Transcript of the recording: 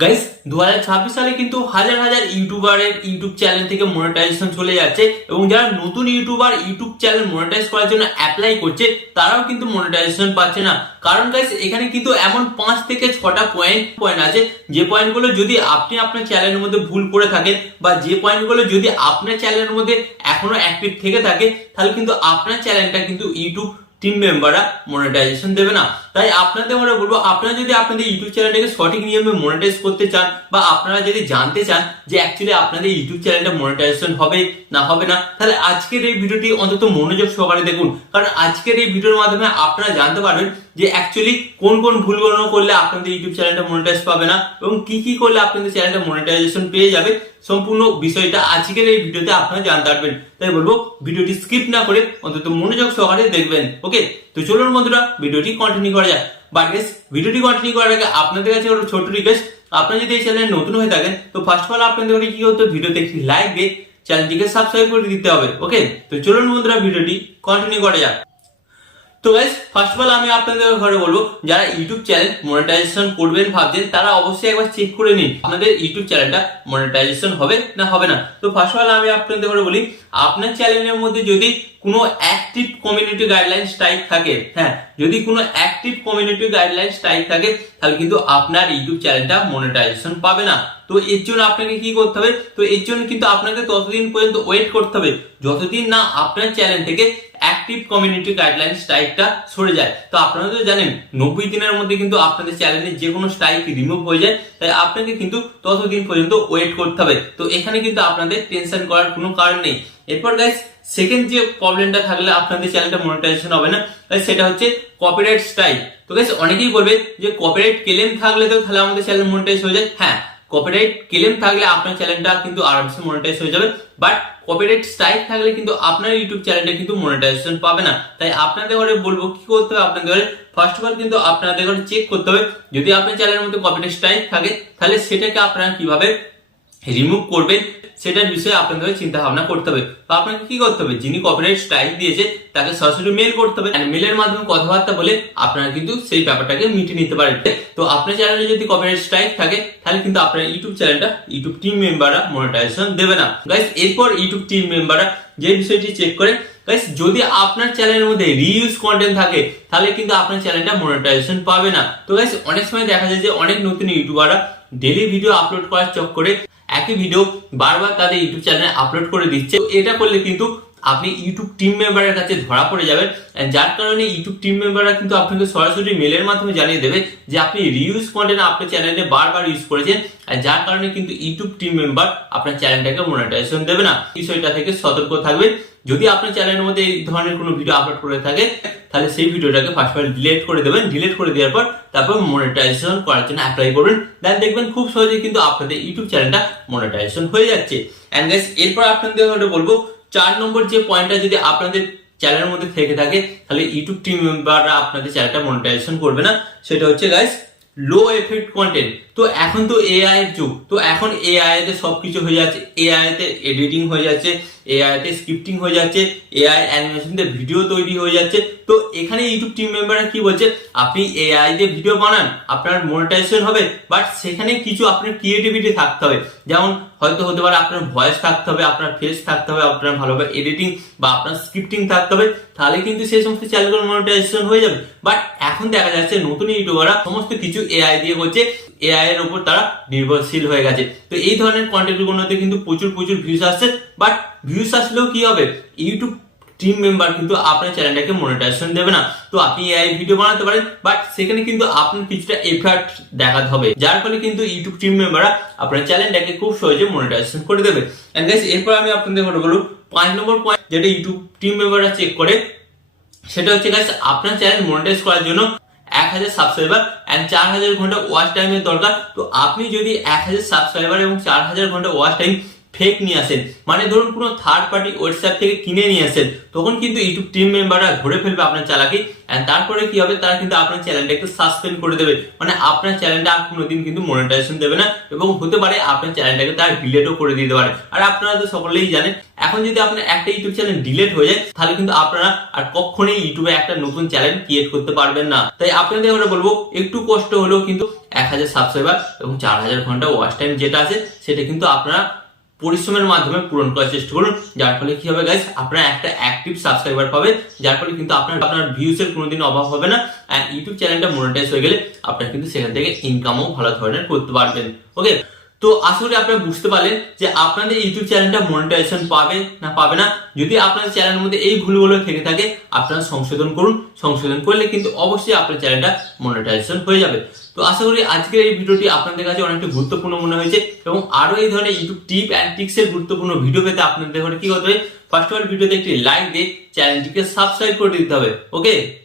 Guys 2026 সালে কিন্তু হাজার হাজার ইউটিউবারের ইউটিউব চ্যানেল থেকে মনিটাইজেশন চলে যাচ্ছে এবং যারা নতুন ইউটিউবার ইউটিউব চ্যানেল মনিটাইজ করার জন্য অ্যাপ্লাই করছে তারাও কিন্তু মনিটাইজেশন পাচ্ছে না। কারণ গাইস এখানে কিন্তু এমন 5 থেকে 6টা পয়েন্ট আছে যে পয়েন্টগুলো যদি আপনি আপনার চ্যানেলের মধ্যে ভুল করে থাকেন বা যে পয়েন্টগুলো যদি আপনার চ্যানেলের মধ্যে এখনো অ্যাক্টিভ থেকে থাকে তাহলে কিন্তু আপনার চ্যানেলটা কিন্তু ইউটিউব টিম মেম্বাররা মনিটাইজেশন দেবে না। তাই আপনাদের আমরা বলবো, আপনারা যদি আপনাদের ইউটিউব চ্যানেলটাকে সঠিক নিয়মে মনিটাইজ করতে চান বা আপনারা যদি জানতে চান যে অ্যাকচুয়ালি আপনাদের ইউটিউব চ্যানেলটা মনিটাইজেশন হবে না হবে না, তাহলে আজকের এই ভিডিওটি অন্তত মনোযোগ সহকারে দেখুন। কারণ আজকের এই ভিডিওর মাধ্যমে আপনারা জানতে পারবেন যে অ্যাকচুয়ালি কোন কোন ভুলগুলো করলে আপনাদের ইউটিউব চ্যানেলটা মনিটাইজ পাবে না এবং কি কি করলে আপনাদের চ্যানেলটা মনিটাইজেশন পেয়ে যাবে। সম্পূর্ণ বিষয়টা আজকের এই ভিডিওতে আপনারা জানতে পারবেন। তাই বলবো ভিডিওটি স্কিপ না করে অন্তত মনোযোগ সহকারে দেখবেন। ওকে, তো চলুন বন্ধুরা ভিডিওটি কন্টিনিউ করা যাক। বাট গাইস ভিডিওটি কন্টিনিউ করার আগে আপনাদের কাছে একটা ছোট রিকোয়েস্ট, আপনারা যদি এই চ্যানেলে নতুন হয়ে থাকেন তো ফার্স্ট অফ অল আপনাদের কি করতে হবে, ভিডিওতে একটি লাইক দিয়ে চ্যানেলটিকে সাবস্ক্রাইব করে দিতে হবে। ওকে, তো চলুন বন্ধুরা ভিডিওটি কন্টিনিউ করা যাক। তো গাইস ফার্স্ট অফ অল আমি আপনাদের ঘরে বলবো, যারা ইউটিউব চ্যানেল মনিটাইজেশন করবেন ভাবছেন তারা অবশ্যই একবার চেক করে নিন আপনাদের ইউটিউব চ্যানেলটা মনিটাইজেশন হবে না হবে না। তো ফার্স্ট অফ অল আমি আপনাদের ঘরে বলি, আপনার চ্যানেলের মধ্যে যদি কোনো অ্যাক্টিভ কমিউনিটি গাইডলাইন স্ট্রাইক থাকে, হ্যাঁ যদি কোনো অ্যাক্টিভ কমিউনিটি গাইডলাইন স্ট্রাইক থাকে তাহলে কিন্তু আপনার ইউটিউব চ্যানেলটা মনিটাইজেশন পাবে না। তো এর জন্য আপনাকে কি করতে হবে, তো এর জন্য কিন্তু আপনাকে ততদিন পর্যন্ত ওয়েট করতে হবে যতদিন না আপনার চ্যানেল থেকে অ্যাক্টিভ কমিউনিটি গাইডলাইন স্ট্রাইকটা সরে যায়। তো আপনারা তো জানেন 90 দিনের মধ্যে কিন্তু আপনাদের চ্যানেলে যে কোনো স্ট্রাইক রিমুভ হয়ে যায়, তাই আপনাকে কিন্তু ততদিন পর্যন্ত ওয়েট করতে হবে। তো এখানে কিন্তু আপনাদের টেনশন করার কোনো কারণ নেই। এরপর গাইস সেকেন্ড যে প্রবলেমটা থাকলে আপনাদের চ্যানেলটা মনিটাইজেশন হবে না, সেটা হচ্ছে কপিরাইট স্ট্রাইক। তো গাইস অনেকেই বলবে যে কপিরাইট ক্লেম থাকলে তো তাহলে আমাদের চ্যানেল মনিটাইজ হয়ে যায়। হ্যাঁ, কপিরাইট ক্লেম থাকলে আপনার চ্যানেলটা কিন্তু আরামসে মনিটাইজ হয়ে যাবে, বাট কপিরাইট স্ট্রাইক থাকলে কিন্তু আপনার ইউটিউব চ্যানেলটা কিন্তু মনিটাইজেশন পাবে না। তাই আপনাদের ঘরে বলবো কি করতে হবে, আপনাদের ঘরে ফার্স্ট অফ অল কিন্তু আপনাদের ঘরে চেক করতে হবে যদি আপনার চ্যানেলের মধ্যে কপিরাইট স্ট্রাইক থাকে তাহলে সেটাকে আপনারা কিভাবে রিমুভ করবেন সেটার বিষয়ে আপনাদের চিন্তা ভাবনা করতে হবে। তো আপনাকে কি করতে হবে, যিনি কপিরাইট স্ট্রাইক দিয়েছে তাকে সরাসরি মেল করতে হবে, মেলের মাধ্যমে কথাবার্তা বলে আপনারা কিন্তু সেই ব্যাপারটাকে মিটিয়ে নিতে পারেন। তো আপনার চ্যানেলে যদি কপিরাইট স্ট্রাইক থাকে তাহলে কিন্তু আপনার ইউটিউব চ্যানেলটা ইউটিউব টিম মেম্বাররা মনিটাইজেশন দেবে না। গাইস এরপর ইউটিউব টিম মেম্বাররা যে বিষয়টি চেক করে, গাইস যদি আপনার চ্যানেলের মধ্যে রিইউজ কন্টেন্ট থাকে তাহলে কিন্তু আপনার চ্যানেলটা মনিটাইজেশন পাবে না। তো গাইস অনেক সময় দেখা যায় যে অনেক নতুন ইউটিউবাররা ডেইলি ভিডিও আপলোড করার চক্করে একই ভিডিও বারবার তাদের ইউটিউব চ্যানেলে আপলোড করে দিচ্ছে। এটা করলে কিন্তু আপনি ইউটিউব টিম মেম্বারের কাছে ধরা পড়ে যাবেন, যার কারণে ইউটিউব টিম মেম্বাররা কিন্তু আপনাকে সরাসরি মেলের মাধ্যমে জানিয়ে দেবে যে আপনি রিউজ কন্টেন্ট আপনার চ্যানেলে বারবার ইউজ করেছেন, যার কারণে কিন্তু ইউটিউব টিম মেম্বার আপনার চ্যানেলটাকে মনিটাইজেশন দেবে না। বিষয়টা থেকে সতর্ক থাকবেন। যদি আপনার চ্যানেলের মধ্যে এই ধরনের কোনো ভিডিও আপলোড করে থাকে তাহলে সেই ভিডিওটাকে ফার্স্ট অফ অল ডিলিট করে দেবেন। ডিলিট করে দেওয়ার পর তারপর মনিটাইজেশন করার জন্য অ্যাপ্লাই করবেন, দেন দেখবেন খুব সহজেই কিন্তু আপনাদের ইউটিউব চ্যানেলটা মনিটাইজেশন হয়ে যাচ্ছে। এন্ড গাইস এরপর আপনাদের বলবো 4 নম্বর যে পয়েন্টটা যদি আপনাদের চ্যানেলের মধ্যে থেকে থাকে তাহলে ইউটিউব টিম মেম্বাররা আপনাদের চ্যানেলটা মনিটাইজেশন করবে না, সেটা হচ্ছে গাইস লো এফেক্ট কন্টেন্ট। তো এখন তো এআই এর যুগ, তো এখন এআই তে সবকিছু হয়ে যাচ্ছে, এআই তে এডিটিং হয়ে যাচ্ছে, এআই তে স্ক্রিপ্টিং হয়ে যাচ্ছে, এআই অ্যানিমেশন দিয়ে ভিডিও তৈরি হয়ে যাচ্ছে। তো এখানে ইউটিউব টিম মেম্বাররা কি বলছে, আপনি এআই দিয়ে ভিডিও বানান আপনার মনিটাইজেশন হবে, বাট সেখানে কিছু আপনার ক্রিয়েটিভিটি থাকতে হবে। যেমন হয়তো হতে পারে আপনার ভয়েস থাকতে হবে, আপনার ফেস থাকতে হবে, আপনার ভালোভাবে এডিটিং বা আপনার স্ক্রিপ্টিং থাকতে হবে, তাহলে কিন্তু সেই সমস্ত চ্যানেলগুলো মনিটাইজেশন হয়ে যাবে। বাট এখন দেখা যাচ্ছে নতুন ইউটিউবাররা সমস্ত কিছু এআই দিয়ে করছে, এআই এর উপর তারা নির্ভরশীল হয়ে গেছে। তো এই ধরনের কন্টেন্ট গুলোতে কিন্তু প্রচুর ভিউজ আসছে, বাট ভিউজ আসলেও কি হবে, ইউটিউব টিম মেম্বার কিন্তু আপনার চ্যানেলটাকে মনিটাইজেশন দেবে না। তো আপনি এআই ভিডিও বানাতে পারেন, বাট সেখানে কিন্তু আপনার কিছুটা এফর্ট দেখাতে হবে, যার ফলে কিন্তু ইউটিউব টিম মেম্বাররা আপনার চ্যানেলটাকে খুব সহজে মনিটাইজেশন করে দেবে। এন্ড গাইস এরপর আমি আপনাদের বলবো 5 নম্বর পয়েন্ট যেটা ইউটিউব টিম মেম্বাররা চেক করে, সেটা হচ্ছে গাইস আপনার চ্যানেল মনিটাইজ করার জন্য 1000 সাবস্ক্রাইবার এন্ড 4000 ঘন্টা ওয়াচ টাইমের দরকার। তো আপনি যদি 1000 সাবস্ক্রাইবার এবং 4000 ঘন্টা ওয়াচ টাইম ফেক নিয়ে আসেন, মানে ধরুন কোনো থার্ড পার্টি ওয়েবসাইট থেকে কিনে নিয়ে আসেন, তখন কিন্তু ইউটিউব টিম মেম্বাররা ধরে ফেলবে আপনার চালাকি। এন্ড তারপরে কি হবে, তারা কিন্তু আপনার চ্যানেলটাকে সাসপেন্ড করে দেবে, মানে আপনার চ্যানেলটা আর কোনোদিন কিন্তু মনিটাইজেশন দেবে না, এবং হতে পারে আপনার চ্যানেলটাকে তার ডিলেটও করে দিতে পারে। আর আপনারা তো সকলেই জানেন, এখন যদি আপনার একটা ইউটিউব চ্যানেল ডিলেট হয়ে যায়, তাহলে কিন্তু আপনারা আর কখনোই ইউটিউবে একটা নতুন চ্যানেল ক্রিয়েট করতে পারবেন না। তাই আপনাদের আমরা বলবো, একটু কষ্ট হলেও কিন্তু 1000 সাবস্ক্রাইবার এবং 4000 ঘন্টা ওয়াচ টাইম যেটা আছে, সেটা কিন্তু আপনারা পরিশ্রমের মাধ্যমে পূরণ করার চেষ্টা করুন। যার ফলে কি হবে গাইস, আপনারা একটা অ্যাক্টিভ সাবস্ক্রাইবার পাবেন, যার ফলে কিন্তু আপনার ভিউজ এর কোনোদিন অভাব হবে না। আর ইউটিউব চ্যানেলটা মনিটাইজ হয়ে গেলে আপনারা কিন্তু সেখান থেকে ইনকামও ভালো ধরনের করতে পারবেন। ওকে, তো আশা করি আপনারা বুঝতে পারলেন যে আপনাদের ইউটিউব চ্যানেলটা মনিটাইজেশন পাবে না পাবে না। যদি আপনাদের চ্যানেলের মধ্যে এই ভুলগুলো থেকে থাকে, আপনারা সংশোধন করুন। সংশোধন করলে কিন্তু অবশ্যই আপনার চ্যানেলটা মনিটাইজেশন হয়ে যাবে। তো আশা করি আজকের এই ভিডিওটি আপনাদের কাছে অনেকটা গুরুত্বপূর্ণ মনে হয়েছে, এবং আরো এই ধরনের ইউটিউব টিপ অ্যান্ড ট্রিক্স এর গুরুত্বপূর্ণ ভিডিও পেতে আপনাদের কি করতে হবে, ফার্স্ট অফ অল ভিডিওতে একটি লাইক দিয়ে চ্যানেলটিকে সাবস্ক্রাইব করে দিতে হবে। ওকে।